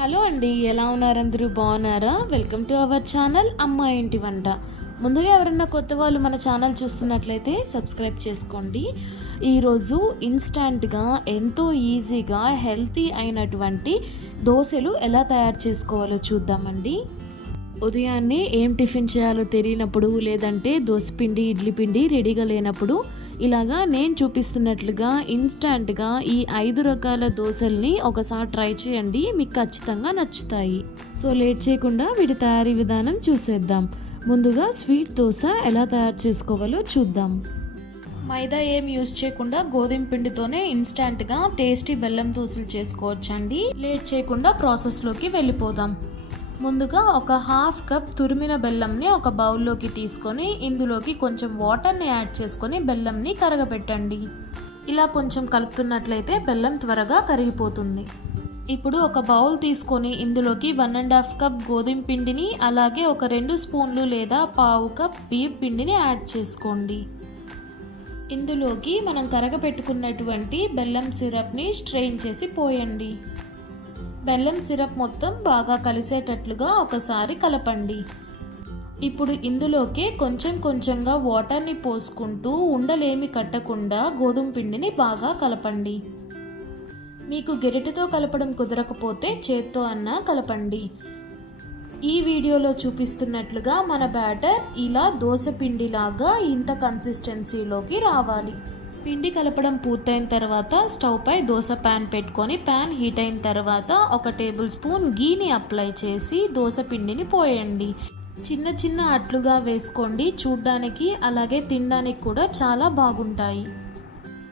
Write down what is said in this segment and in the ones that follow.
Hello అండి ఎలా ఉన్నారు అందరూ? బాగున్నారా? వెల్కమ్ టు అవర్ ఛానల్ అమ్మ ఇంటి వంట. ముందుగా ఎవరన్నా కొత్త వాళ్ళు మన ఛానల్ చూస్తున్నట్లయితే సబ్స్క్రైబ్ చేసుకోండి. ఈరోజు ఇన్స్టంట్గా ఎంతో ఈజీగా హెల్తీ అయినటువంటి దోశలు ఎలా తయారు చేసుకోవాలో చూద్దామండి. ఉదయాన్నే ఏం టిఫిన్ చేయాలో తెలియనప్పుడు లేదంటే దోశపిండి ఇడ్లీ పిండి రెడీగా లేనప్పుడు ఇలాగా నేను చూపిస్తున్నట్లుగా ఇన్స్టాంట్గా ఈ ఐదు రకాల దోశల్ని ఒకసారి ట్రై చేయండి మీకు ఖచ్చితంగా నచ్చుతాయి. సో లేట్ చేయకుండా వీటి తయారీ విధానం చూసేద్దాం. ముందుగా స్వీట్ దోశ ఎలా తయారు చేసుకోవాలో చూద్దాం. మైదా ఏం యూజ్ చేయకుండా గోధుమ పిండితోనే ఇన్స్టాంట్గా టేస్టీ బెల్లం దోశలు చేసుకోవచ్చండి. లేట్ చేయకుండా ప్రాసెస్లోకి వెళ్ళిపోదాం. ముందుగా ఒక హాఫ్ కప్ తురిమిన బెల్లంని ఒక బౌల్లోకి తీసుకొని ఇందులోకి కొంచెం వాటర్ని యాడ్ చేసుకొని బెల్లంని కరగపెట్టండి. ఇలా కొంచెం కలుపుతున్నట్లయితే బెల్లం త్వరగా కరిగిపోతుంది. ఇప్పుడు ఒక బౌల్ తీసుకొని ఇందులోకి వన్ అండ్ హాఫ్ కప్ గోధుమ పిండిని అలాగే ఒక రెండు స్పూన్లు లేదా పావు కప్ బియ్యం పిండిని యాడ్ చేసుకోండి. ఇందులోకి మనం కరగపెట్టుకున్నటువంటి బెల్లం సిరప్ని స్ట్రెయిన్ చేసి పోయండి. బెల్లం సిరప్ మొత్తం బాగా కలిసేటట్లుగా ఒకసారి కలపండి. ఇప్పుడు ఇందులోకి కొంచెం కొంచెంగా వాటర్ని పోసుకుంటూ ఉండలేమి కట్టకుండా గోధుమ పిండిని బాగా కలపండి. మీకు గెరిటతో కలపడం కుదరకపోతే చేత్తో అన్నా కలపండి. ఈ వీడియోలో చూపిస్తున్నట్లుగా మన బ్యాటర్ ఇలా దోశ పిండిలాగా ఇంత కన్సిస్టెన్సీలోకి రావాలి. పిండి కలపడం పూర్తయిన తర్వాత స్టవ్ పై దోశ ప్యాన్ పెట్టుకొని ప్యాన్ హీట్ అయిన తర్వాత ఒక టేబుల్ స్పూన్ గీని అప్లై చేసి దోశ పిండిని పోయండి. చిన్న చిన్న అట్లుగా వేసుకోండి. చూడ్డానికి అలాగే తినడానికి కూడా చాలా బాగుంటాయి.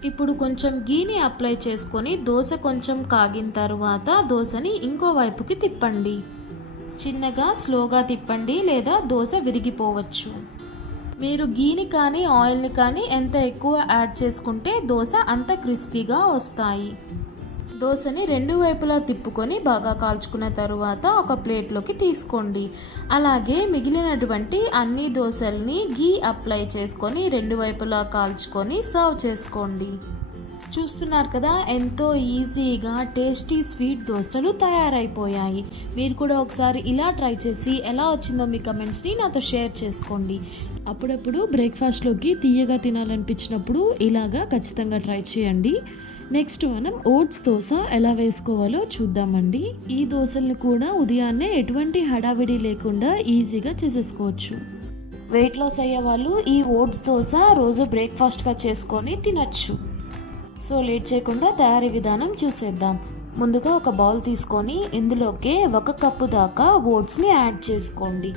ఇప్పుడు కొంచెం గీని అప్లై చేసుకొని దోశ కొంచెం కాగిన తర్వాత దోశని ఇంకో వైపుకి తిప్పండి. చిన్నగా స్లోగా తిప్పండి లేదా దోశ విరిగిపోవచ్చు. మీరు గీని కానీ ఆయిల్ని కానీ ఎంత ఎక్కువ యాడ్ చేసుకుంటే దోశ అంత క్రిస్పీగా వస్తాయి. దోశని రెండు వైపులా తిప్పుకొని బాగా కాల్చుకున్న తరువాత ఒక ప్లేట్లోకి తీసుకోండి. అలాగే మిగిలినటువంటి అన్ని దోశల్ని గీ అప్లై చేసుకొని రెండు వైపులా కాల్చుకొని సర్వ్ చేసుకోండి. చూస్తున్నారు కదా ఎంతో ఈజీగా టేస్టీ స్వీట్ దోశలు తయారైపోయాయి. మీరు కూడా ఒకసారి ఇలా ట్రై చేసి ఎలా వచ్చిందో మీ కమెంట్స్ని నాతో షేర్ చేసుకోండి. అప్పుడప్పుడు బ్రేక్ఫాస్ట్లోకి తీయగా తినాలనిపించినప్పుడు ఇలాగా ఖచ్చితంగా ట్రై చేయండి. నెక్స్ట్ మనం ఓట్స్ దోశ ఎలా వేసుకోవాలో చూద్దామండి. ఈ దోశలను కూడా ఉదయాన్నే ఎటువంటి హడావిడి లేకుండా ఈజీగా చేసేసుకోవచ్చు. వెయిట్ లాస్ అయ్యే వాళ్ళు ఈ ఓట్స్ దోశ రోజు బ్రేక్ఫాస్ట్గా చేసుకొని తినచ్చు. సో లేట్ చేయకుండా తయారీ విధానం చూసేద్దాం. ముందుగా ఒక బౌల్ తీసుకొని ఇందులోకి ఒక కప్పు దాకా ఓట్స్ని యాడ్ చేసుకోండి.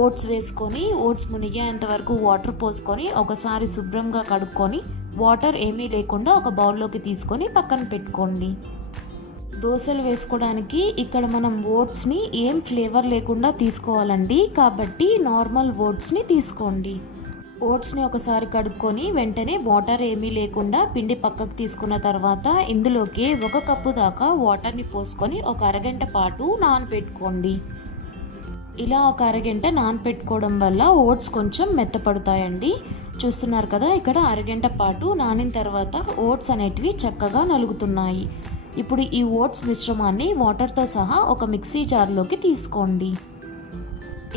ఓట్స్ వేసుకొని ఓట్స్ మునిగేంత వరకు వాటర్ పోసుకొని ఒకసారి శుభ్రంగా కడుక్కొని వాటర్ ఏమీ లేకుండా ఒక బౌల్లోకి తీసుకొని పక్కన పెట్టుకోండి. దోశలు వేసుకోవడానికి ఇక్కడ మనం ఓట్స్ని ఏం ఫ్లేవర్ లేకుండా తీసుకోవాలండి కాబట్టి నార్మల్ ఓట్స్ని తీసుకోండి. ఓట్స్ని ఒకసారి కడుక్కొని వెంటనే వాటర్ ఏమీ లేకుండా పిండి పక్కకు తీసుకున్న తర్వాత ఇందులోకి ఒక కప్పు దాకా వాటర్ని పోసుకొని ఒక అరగంట పాటు నానపెట్టుకోండి. ఇలా ఒక అరగంట నానపెట్టుకోవడం వల్ల ఓట్స్ కొంచెం మెత్తపడతాయండి. చూస్తున్నారు కదా ఇక్కడ అరగంట పాటు నానిన తర్వాత ఓట్స్ అనేటివి చక్కగా నలుగుతున్నాయి. ఇప్పుడు ఈ ఓట్స్ మిశ్రమాన్ని వాటర్తో సహా ఒక మిక్సీ జార్లోకి తీసుకోండి.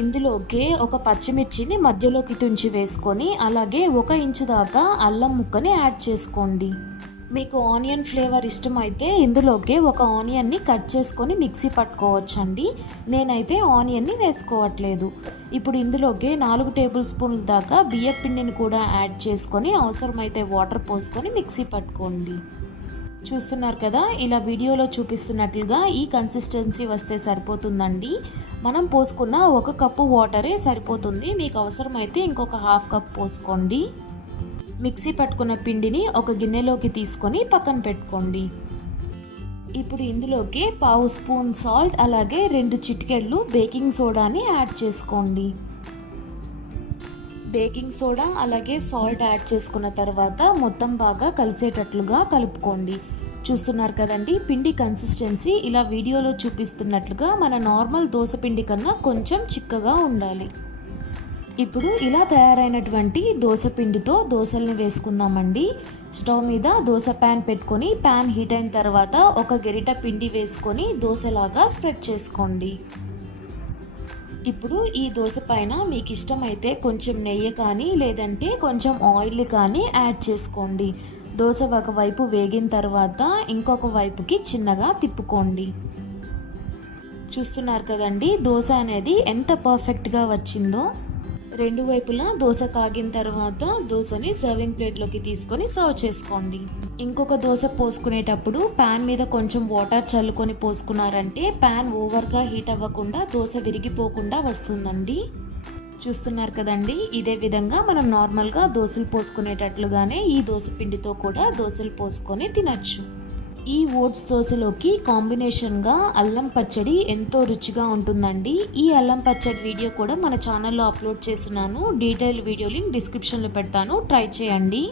ఇందులోకి ఒక పచ్చిమిర్చిని మధ్యలోకి తుంచి వేసుకొని అలాగే ఒక ఇంచు దాకా అల్లం ముక్కని యాడ్ చేసుకోండి. మీకు ఆనియన్ ఫ్లేవర్ ఇష్టమైతే ఇందులోకి ఒక ఆనియన్ని కట్ చేసుకొని మిక్సీ పట్టుకోవచ్చండి. నేనైతే ఆనియన్ని వేసుకోవట్లేదు. ఇప్పుడు ఇందులోకి నాలుగు టేబుల్ స్పూన్ల దాకా బియ్యం పిండిని కూడా యాడ్ చేసుకొని అవసరమైతే వాటర్ పోసుకొని మిక్సీ పట్టుకోండి. చూస్తున్నారు కదా ఇలా వీడియోలో చూపిస్తున్నట్లుగా ఈ కన్సిస్టెన్సీ వస్తే సరిపోతుందండి. మనం పోసుకున్న ఒక కప్పు వాటరే సరిపోతుంది. మీకు అవసరమైతే ఇంకొక హాఫ్ కప్ పోసుకోండి. మిక్సీ పట్టుకున్న పిండిని ఒక గిన్నెలోకి తీసుకొని పక్కన పెట్టుకోండి. ఇప్పుడు ఇందులోకి పావు స్పూన్ సాల్ట్ అలాగే రెండు చిటికెళ్ళు బేకింగ్ సోడాని యాడ్ చేసుకోండి. బేకింగ్ సోడా అలాగే సాల్ట్ యాడ్ చేసుకున్న తర్వాత మొత్తం బాగా కలిసేటట్లుగా కలుపుకోండి. చూస్తున్నారు కదండి. పిండి కన్సిస్టెన్సీ ఇలా వీడియోలో చూపిస్తున్నట్లుగా మన నార్మల్ దోశ పిండి కన్నా కొంచెం చిక్కగా ఉండాలి. ఇప్పుడు ఇలా తయారైనటువంటి దోశ పిండితో దోశల్ని వేసుకుందామండి. స్టవ్ మీద దోశ ప్యాన్ పెట్టుకొని ప్యాన్ హీట్ అయిన తర్వాత ఒక గెరిట పిండి వేసుకొని దోశలాగా స్ప్రెడ్ చేసుకోండి. ఇప్పుడు ఈ దోశ పైన మీకు ఇష్టమైతే కొంచెం నెయ్యి కానీ లేదంటే కొంచెం ఆయిల్ కానీ యాడ్ చేసుకోండి. దోశ ఒకవైపు వేగిన తర్వాత ఇంకొక వైపుకి చిన్నగా తిప్పుకోండి. చూస్తున్నారు కదండి దోశ అనేది ఎంత పర్ఫెక్ట్గా వచ్చిందో. రెండు వైపులా దోశ కాగిన తర్వాత దోశని సర్వింగ్ ప్లేట్లోకి తీసుకొని సర్వ్ చేసుకోండి. ఇంకొక దోశ పోసుకునేటప్పుడు ప్యాన్ మీద కొంచెం వాటర్ చల్లుకొని పోసుకున్నారంటే ప్యాన్ ఓవర్గా హీట్ అవ్వకుండా దోశ విరిగిపోకుండా వస్తుందండి. చూస్తున్నారు కదండి. ఇదే విధంగా మనం నార్మల్గా దోశలు పోసుకునేటట్లుగానే ఈ దోశ పిండితో కూడా దోశలు పోసుకొని తినచ్చు. ఈ ఓట్స్ దోశలోకి కాంబినేషన్గా అల్లం పచ్చడి ఎంతో రుచిగా ఉంటుందండి. ఈ అల్లం పచ్చడి వీడియో కూడా మన ఛానల్లో అప్లోడ్ చేస్తున్నాను. డీటెయిల్ వీడియో లింక్ డిస్క్రిప్షన్లో పెడతాను. ట్రై చేయండి.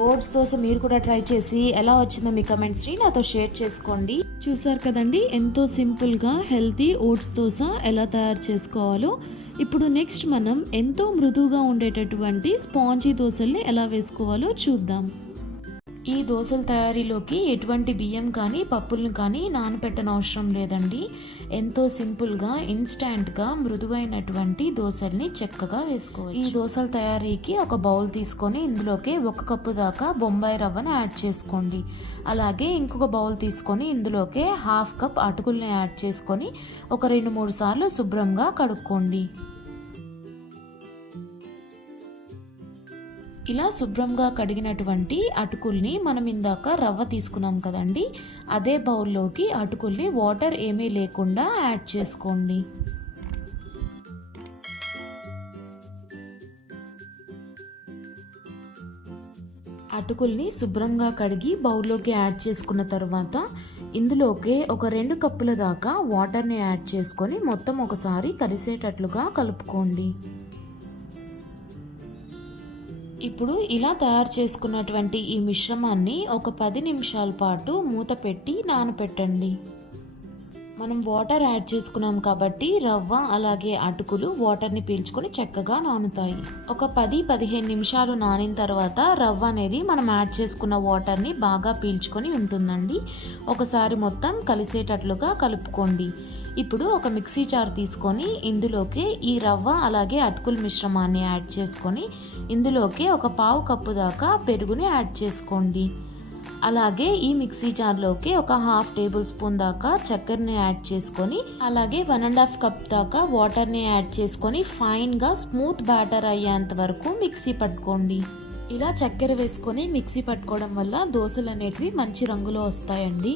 ఓట్స్ దోశ మీరు కూడా ట్రై చేసి ఎలా వచ్చిందో మీ కమెంట్స్ని నాతో షేర్ చేసుకోండి. చూసారు కదండి ఎంతో సింపుల్గా హెల్తీ ఓట్స్ దోశ ఎలా తయారు చేసుకోవాలో. ఇప్పుడు నెక్స్ట్ మనం ఎంతో మృదువుగా ఉండేటటువంటి స్పాంజీ దోశల్ని ఎలా వేసుకోవాలో చూద్దాం. ఈ దోశల తయారీలోకి ఎటువంటి బియ్యం కానీ పప్పులను కానీ నానపెట్టనవసరం లేదండి. ఎంతో సింపుల్గా ఇన్స్టాంట్గా మృదువైనటువంటి దోశల్ని చక్కగా వేసుకోవచ్చు. ఈ దోశల తయారీకి ఒక బౌల్ తీసుకొని ఇందులోకి ఒక కప్పు దాకా బొంబాయి రవ్వను యాడ్ చేసుకోండి. అలాగే ఇంకొక బౌల్ తీసుకొని ఇందులోకి హాఫ్ కప్ అటుకుల్ని యాడ్ చేసుకొని ఒక రెండు మూడు సార్లు శుభ్రంగా కడుక్కోండి. ఇలా శుభ్రంగా కడిగినటువంటి అటుకుల్ని మనం ఇందాక రవ్వ తీసుకున్నాం కదండి అదే బౌల్లోకి అటుకుల్ని వాటర్ ఏమీ లేకుండా యాడ్ చేసుకోండి. అటుకుల్ని శుభ్రంగా కడిగి బౌల్లోకి యాడ్ చేసుకున్న తర్వాత ఇందులోకి ఒక రెండు కప్పుల దాకా వాటర్ని యాడ్ చేసుకొని మొత్తం ఒకసారి కలిసేటట్లుగా కలుపుకోండి. ఇప్పుడు ఇలా తయారు చేసుకున్నటువంటి ఈ మిశ్రమాన్ని ఒక పది నిమిషాల పాటు మూత పెట్టి నానపెట్టండి. మనం వాటర్ యాడ్ చేసుకున్నాం కాబట్టి రవ్వ అలాగే అటుకులు వాటర్ని పీల్చుకొని చక్కగా నానుతాయి. ఒక పది పదిహేను నిమిషాలు నానిన తర్వాత రవ్వ అనేది మనం యాడ్ చేసుకున్న వాటర్ని బాగా పీల్చుకొని ఉంటుందండి. ఒకసారి మొత్తం కలిసేటట్లుగా కలుపుకోండి. ఇప్పుడు ఒక మిక్సీ జార్ తీసుకొని ఇందులోకి ఈ రవ్వ అలాగే అటుకుల మిశ్రమాన్ని యాడ్ చేసుకొని ఇందులోకి ఒక పావు కప్పు దాకా పెరుగుని యాడ్ చేసుకోండి. అలాగే ఈ మిక్సీ జార్లోకి ఒక హాఫ్ టేబుల్ స్పూన్ దాకా చక్కెరని యాడ్ చేసుకొని అలాగే వన్ అండ్ హాఫ్ కప్ దాకా వాటర్ని యాడ్ చేసుకొని ఫైన్గా స్మూత్ బ్యాటర్ అయ్యేంత వరకు మిక్సీ పట్టుకోండి. ఇలా చక్కెర వేసుకొని మిక్సీ పట్టుకోవడం వల్ల దోశలు అనేటివి మంచి రంగులో వస్తాయండి.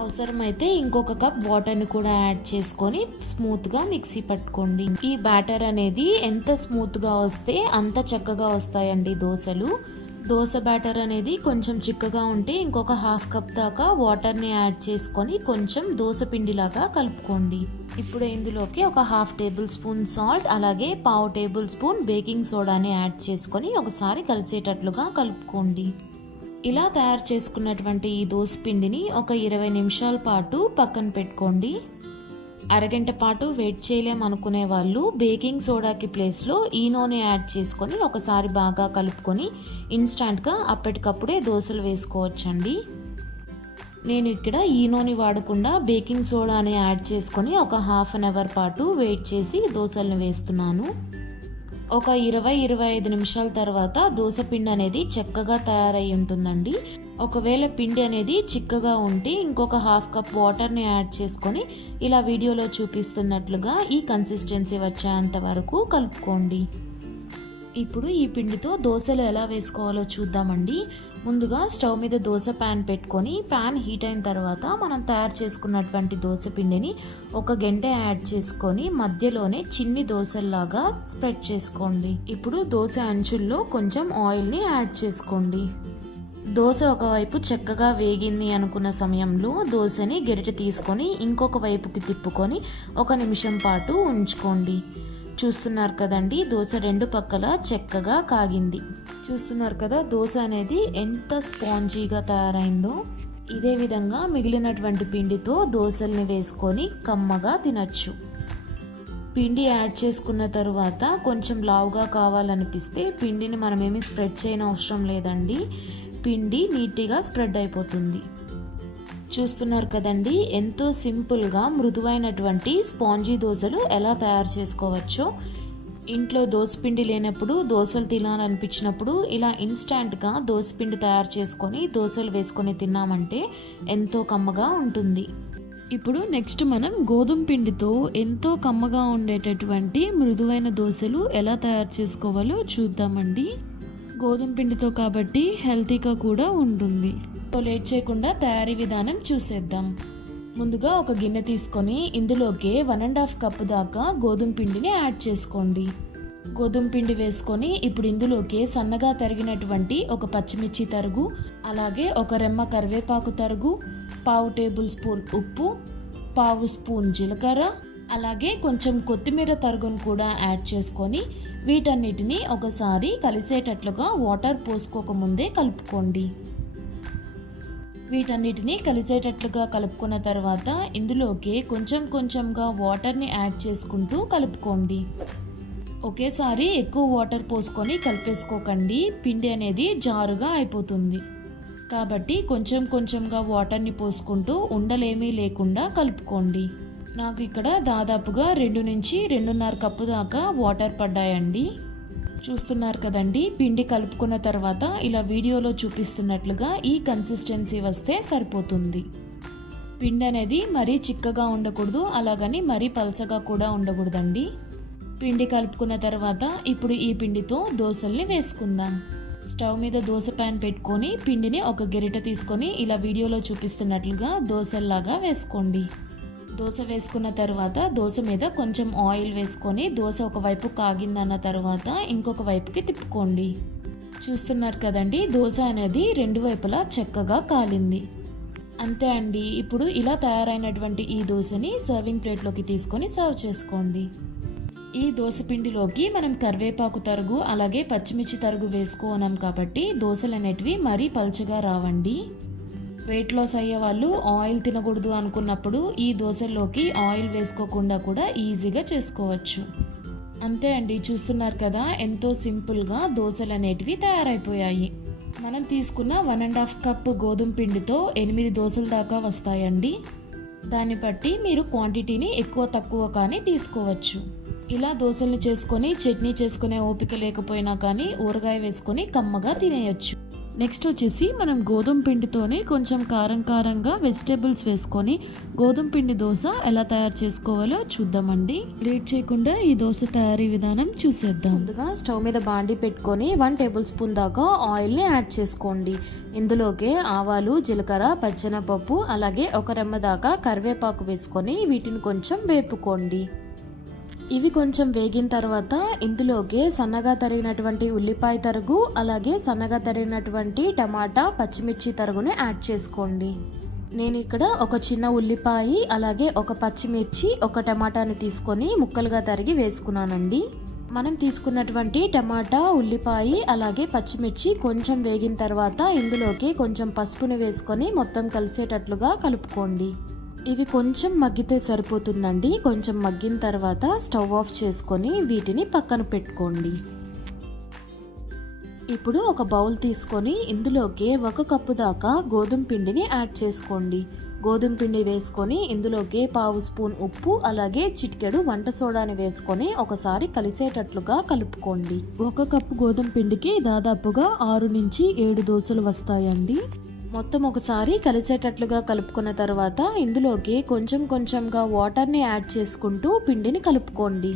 అవసరమైతే ఇంకొక కప్ వాటర్ని కూడా యాడ్ చేసుకొని స్మూత్గా మిక్సీ పట్టుకోండి. ఈ బ్యాటర్ అనేది ఎంత స్మూత్గా వస్తే అంత చక్కగా వస్తాయండి దోశలు. దోశ బ్యాటర్ అనేది కొంచెం చిక్కగా ఉంటే ఇంకొక హాఫ్ కప్ దాకా వాటర్ని యాడ్ చేసుకొని కొంచెం దోశ పిండిలాగా కలుపుకోండి. ఇప్పుడు ఇందులోకి ఒక హాఫ్ టేబుల్ స్పూన్ సాల్ట్ అలాగే పావు టేబుల్ స్పూన్ బేకింగ్ సోడాని యాడ్ చేసుకొని ఒకసారి కలిసేటట్లుగా కలుపుకోండి. ఇలా తయారు చేసుకున్నటువంటి ఈ దోశ పిండిని ఒక ఇరవై నిమిషాల పాటు పక్కన పెట్టుకోండి. అరగంట పాటు వెయిట్ చేయలేం అనుకునే వాళ్ళు బేకింగ్ సోడాకి ప్లేస్లో ఈ నూనె యాడ్ చేసుకొని ఒకసారి బాగా కలుపుకొని ఇన్స్టాంట్గా అప్పటికప్పుడే దోశలు వేసుకోవచ్చండి. నేను ఇక్కడ ఈ నూనె వాడకుండా బేకింగ్ సోడాని యాడ్ చేసుకొని ఒక హాఫ్ అన్ అవర్ పాటు వెయిట్ చేసి దోశలను వేస్తున్నాను. ఒక ఇరవై ఇరవై ఐదు నిమిషాల తర్వాత దోశ పిండి అనేది చక్కగా తయారై ఉంటుందండి. ఒకవేళ పిండి అనేది చిక్కగా ఉంటే ఇంకొక హాఫ్ కప్ వాటర్ని యాడ్ చేసుకొని ఇలా వీడియోలో చూపిస్తున్నట్లుగా ఈ కన్సిస్టెన్సీ వచ్చేంత వరకు కలుపుకోండి. ఇప్పుడు ఈ పిండితో దోశలు ఎలా వేసుకోవాలో చూద్దామండి. ముందుగా స్టవ్ మీద దోశ ప్యాన్ పెట్టుకొని ప్యాన్ హీట్ అయిన తర్వాత మనం తయారు చేసుకున్నటువంటి దోశ పిండిని ఒక గంట యాడ్ చేసుకొని మధ్యలోనే చిన్ని దోశల్లాగా స్ప్రెడ్ చేసుకోండి. ఇప్పుడు దోశ అంచుల్లో కొంచెం ఆయిల్ని యాడ్ చేసుకోండి. దోశ ఒకవైపు చక్కగా వేగింది అనుకున్న సమయంలో దోశని గెరిట తీసుకొని ఇంకొక వైపుకి తిప్పుకొని ఒక నిమిషం పాటు ఉంచుకోండి. చూస్తున్నారు కదండి దోశ రెండు పక్కల చక్కగా కాగింది. చూస్తున్నారు కదా దోశ అనేది ఎంత స్పాంజీగా తయారైందో. ఇదే విధంగా మిగిలినటువంటి పిండితో దోశల్ని వేసుకొని కమ్మగా తినచ్చు. పిండి యాడ్ చేసుకున్న తరువాత కొంచెం లావుగా కావాలనిపిస్తే పిండిని మనమేమి స్ప్రెడ్ చేయని అవసరం లేదండి. పిండి నీట్గా స్ప్రెడ్ అయిపోతుంది. చూస్తున్నారు కదండి ఎంతో సింపుల్గా మృదువైనటువంటి స్పాంజీ దోశలు ఎలా తయారు చేసుకోవచ్చో. ఇంట్లో దోసపిండి లేనప్పుడు దోశలు తినాలనిపించినప్పుడు ఇలా ఇన్స్టాంట్గా దోసపిండి తయారు చేసుకొని దోశలు వేసుకొని తిన్నామంటే ఎంతో కమ్మగా ఉంటుంది. ఇప్పుడు నెక్స్ట్ మనం గోధుమ పిండితో ఎంతో కమ్మగా ఉండేటటువంటి మృదువైన దోశలు ఎలా తయారు చేసుకోవాలో చూద్దామండి. గోధుమ పిండితో కాబట్టి హెల్తీగా కూడా ఉంటుంది. లేట్ చేయకుండా తయారీ విధానం చూసేద్దాం. ముందుగా ఒక గిన్నె తీసుకొని ఇందులోకి వన్ అండ్ హాఫ్ కప్ దాకా గోధుమ పిండిని యాడ్ చేసుకోండి. గోధుమ పిండి వేసుకొని ఇప్పుడు ఇందులోకి సన్నగా తరిగినటువంటి ఒక పచ్చిమిర్చి తరుగు అలాగే ఒక రెమ్మ కరివేపాకు తరుగు పావు టేబుల్ స్పూన్ ఉప్పు పావు స్పూన్ జీలకర్ర అలాగే కొంచెం కొత్తిమీర తరుగును కూడా యాడ్ చేసుకొని వీటన్నిటిని ఒకసారి కలిసేటట్లుగా వాటర్ పోసుకోకముందే కలుపుకోండి. వీటన్నిటిని కలిసేటట్లుగా కలుపుకున్న తర్వాత ఇందులోకి కొంచెం కొంచెంగా వాటర్ని యాడ్ చేసుకుంటూ కలుపుకోండి. ఒకేసారి ఎక్కువ వాటర్ పోసుకొని కలిపేసుకోకండి. పిండి అనేది జారుగా అయిపోతుంది. కాబట్టి కొంచెం కొంచెంగా వాటర్ని పోసుకుంటూ ఉండలేమీ లేకుండా కలుపుకోండి. నాకు ఇక్కడ దాదాపుగా రెండు నుంచి రెండున్నర కప్పు దాకా వాటర్ పడ్డాయండి. చూస్తున్నారు కదండి. పిండి కలుపుకున్న తర్వాత ఇలా వీడియోలో చూపిస్తున్నట్లుగా ఈ కన్సిస్టెన్సీ వస్తే సరిపోతుంది. పిండి అనేది మరీ చిక్కగా ఉండకూడదు అలాగని మరీ పలసగా కూడా ఉండకూడదండి. పిండి కలుపుకున్న తర్వాత ఇప్పుడు ఈ పిండితో దోశల్ని వేసుకుందాం. స్టవ్ మీద దోశ ప్యాన్ పెట్టుకొని పిండిని ఒక గెరిట తీసుకొని ఇలా వీడియోలో చూపిస్తున్నట్లుగా దోశల్లాగా వేసుకోండి. దోశ వేసుకున్న తర్వాత దోశ మీద కొంచెం ఆయిల్ వేసుకొని దోశ ఒకవైపు కాగిందన్న తర్వాత ఇంకొక వైపుకి తిప్పుకోండి. చూస్తున్నారు కదండి దోశ అనేది రెండు వైపులా చక్కగా కాలింది. అంతే అండి ఇప్పుడు ఇలా తయారైనటువంటి ఈ దోశని సర్వింగ్ ప్లేట్లోకి తీసుకొని సర్వ్ చేసుకోండి. ఈ దోశ పిండిలోకి మనం కరివేపాకు తరుగు అలాగే పచ్చిమిర్చి తరుగు వేసుకోనాం కాబట్టి దోశలు అనేటివి మరీ పల్చగా రావండి. వెయిట్ లాస్ అయ్యే వాళ్ళు ఆయిల్ తినకూడదు అనుకున్నప్పుడు ఈ దోశల్లోకి ఆయిల్ వేసుకోకుండా కూడా ఈజీగా చేసుకోవచ్చు. అంతే అండి చూస్తున్నారు కదా ఎంతో సింపుల్గా దోశలు అనేటివి తయారైపోయాయి. మనం తీసుకున్న వన్ అండ్ హాఫ్ కప్ గోధుమ పిండితో ఎనిమిది దోశల దాకా వస్తాయండి. దాన్ని బట్టి మీరు క్వాంటిటీని ఎక్కువ తక్కువ కానీ తీసుకోవచ్చు. ఇలా దోశల్ని చేసుకొని చట్నీ చేసుకునే ఓపిక లేకపోయినా కానీ ఊరగాయ వేసుకొని కమ్మగా తినేయచ్చు. నెక్స్ట్ వచ్చేసి మనం గోధుమ పిండితోనే కొంచెం కారం కారంగా వెజిటేబుల్స్ వేసుకొని గోధుమ పిండి దోశ ఎలా తయారు చేసుకోవాలో చూద్దామండి. లేట్ చేయకుండా ఈ దోశ తయారీ విధానం చూసేద్దాం. ముందుగా స్టవ్ మీద బాండి పెట్టుకొని వన్ టేబుల్ స్పూన్ దాకా ఆయిల్ని యాడ్ చేసుకోండి. ఇందులోకి ఆవాలు జీలకర్ర పచ్చెనపప్పు అలాగే ఒక రెమ్మ దాకా కరివేపాకు వేసుకొని వీటిని కొంచెం వేపుకోండి. ఇవి కొంచెం వేగిన తర్వాత ఇందులోకి సన్నగా తరిగినటువంటి ఉల్లిపాయ తరుగు అలాగే సన్నగా తరిగినటువంటి టమాటా పచ్చిమిర్చి తరుగుని యాడ్ చేసుకోండి. నేను ఇక్కడ ఒక చిన్న ఉల్లిపాయ అలాగే ఒక పచ్చిమిర్చి ఒక టమాటాని తీసుకొని ముక్కలుగా తరిగి వేసుకున్నానండి. మనం తీసుకున్నటువంటి టమాటా ఉల్లిపాయ అలాగే పచ్చిమిర్చి కొంచెం వేగిన తర్వాత ఇందులోకి కొంచెం పసుపుని వేసుకొని మొత్తం కలిసేటట్లుగా కలుపుకోండి. ఇవి కొంచెం మగ్గితే సరిపోతుందండి. కొంచెం మగ్గిన తర్వాత స్టవ్ ఆఫ్ చేసుకొని వీటిని పక్కన పెట్టుకోండి. ఇప్పుడు ఒక బౌల్ తీసుకొని ఇందులోకి ఒక కప్పు దాకా గోధుమ పిండిని యాడ్ చేసుకోండి. గోధుమ పిండి వేసుకొని ఇందులోకి పావు స్పూన్ ఉప్పు అలాగే చిటికెడు వంట సోడాని వేసుకొని ఒకసారి కలిసేటట్లుగా కలుపుకోండి. ఒక కప్పు గోధుమ పిండికి దాదాపుగా ఆరు నుంచి ఏడు దోశలు వస్తాయండి. మొత్తం ఒకసారి కలిసేటట్లుగా కలుపుకున్న తర్వాత ఇందులోకి కొంచెం కొంచెంగా వాటర్ని యాడ్ చేసుకుంటూ పిండిని కలుపుకోండి.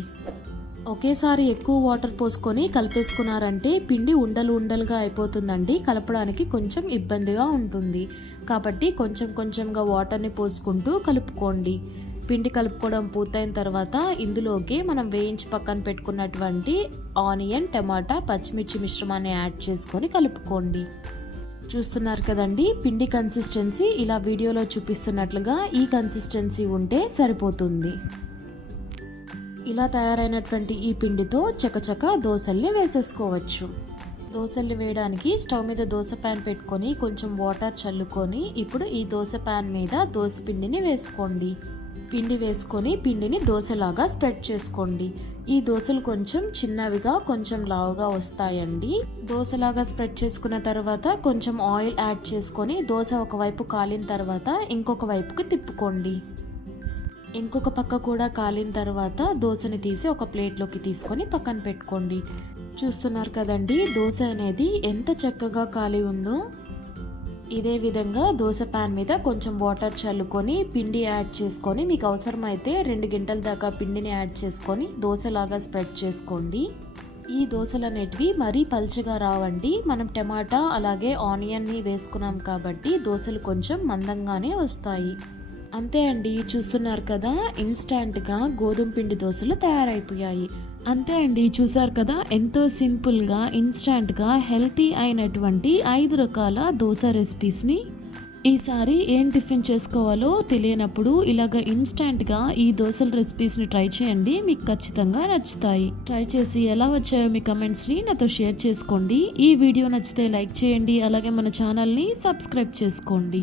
ఒకేసారి ఎక్కువ వాటర్ పోసుకొని కలిపేసుకున్నారంటే పిండి ఉండలు ఉండలుగా అయిపోతుందండి. కలపడానికి కొంచెం ఇబ్బందిగా ఉంటుంది. కాబట్టి కొంచెం కొంచెంగా వాటర్ని పోసుకుంటూ కలుపుకోండి. పిండి కలుపుకోవడం పూర్తయిన తర్వాత ఇందులోకి మనం వేయించి పక్కన పెట్టుకున్నటువంటి ఆనియన్ టమాటా పచ్చిమిర్చి మిశ్రమాన్ని యాడ్ చేసుకొని కలుపుకోండి. చూస్తున్నారు కదండి. పిండి కన్సిస్టెన్సీ ఇలా వీడియోలో చూపిస్తున్నట్లుగా ఈ కన్సిస్టెన్సీ ఉంటే సరిపోతుంది. ఇలా తయారైనటువంటి ఈ పిండితో చకచక దోశల్ని వేసేసుకోవచ్చు. దోశల్ని వేయడానికి స్టవ్ మీద దోశ ప్యాన్ పెట్టుకొని కొంచెం వాటర్ చల్లుకొని ఇప్పుడు ఈ దోశ ప్యాన్ మీద దోశ పిండిని వేసుకోండి. పిండి వేసుకొని పిండిని దోశలాగా స్ప్రెడ్ చేసుకోండి. ఈ దోశలు కొంచెం చిన్నవిగా కొంచెం లావుగా వస్తాయండి. దోశలాగా స్ప్రెడ్ చేసుకున్న తర్వాత కొంచెం ఆయిల్ యాడ్ చేసుకొని దోశ ఒకవైపు కాలిన తర్వాత ఇంకొక వైపుకి తిప్పుకోండి. ఇంకొక పక్క కూడా కాలిన తర్వాత దోశని తీసి ఒక ప్లేట్లోకి తీసుకొని పక్కన పెట్టుకోండి. చూస్తున్నారు కదండి దోశ అనేది ఎంత చక్కగా కాలి ఉందో. ఇదే విధంగా దోశ ప్యాన్ మీద కొంచెం వాటర్ చల్లుకొని పిండి యాడ్ చేసుకొని మీకు అవసరమైతే రెండు గంటల దాకా పిండిని యాడ్ చేసుకొని దోశలాగా స్ప్రెడ్ చేసుకోండి. ఈ దోశలు అనేటివి మరీ పల్చగా రావండి. మనం టమాటా అలాగే ఆనియన్ని వేసుకున్నాం కాబట్టి దోశలు కొంచెం మందంగానే వస్తాయి. అంతే అండి చూస్తున్నారు కదా? ఇన్స్టాంట్గా గోధుమ పిండి దోశలు తయారైపోయాయి. అంతే అండి చూసారు కదా? ఎంతో సింపుల్గా ఇన్స్టాంట్గా హెల్తీ అయినటువంటి ఐదు రకాల దోశ రెసిపీస్ని ఈసారి ఏం టిఫిన్ చేసుకోవాలో తెలియనప్పుడు ఇలాగ ఇన్స్టాంట్గా ఈ దోశల రెసిపీస్ని ట్రై చేయండి మీకు ఖచ్చితంగా నచ్చుతాయి. ట్రై చేసి ఎలా వచ్చాయో మీ కమెంట్స్ని నాతో షేర్ చేసుకోండి. ఈ వీడియో నచ్చితే లైక్ చేయండి అలాగే మన ఛానల్ని సబ్స్క్రైబ్ చేసుకోండి.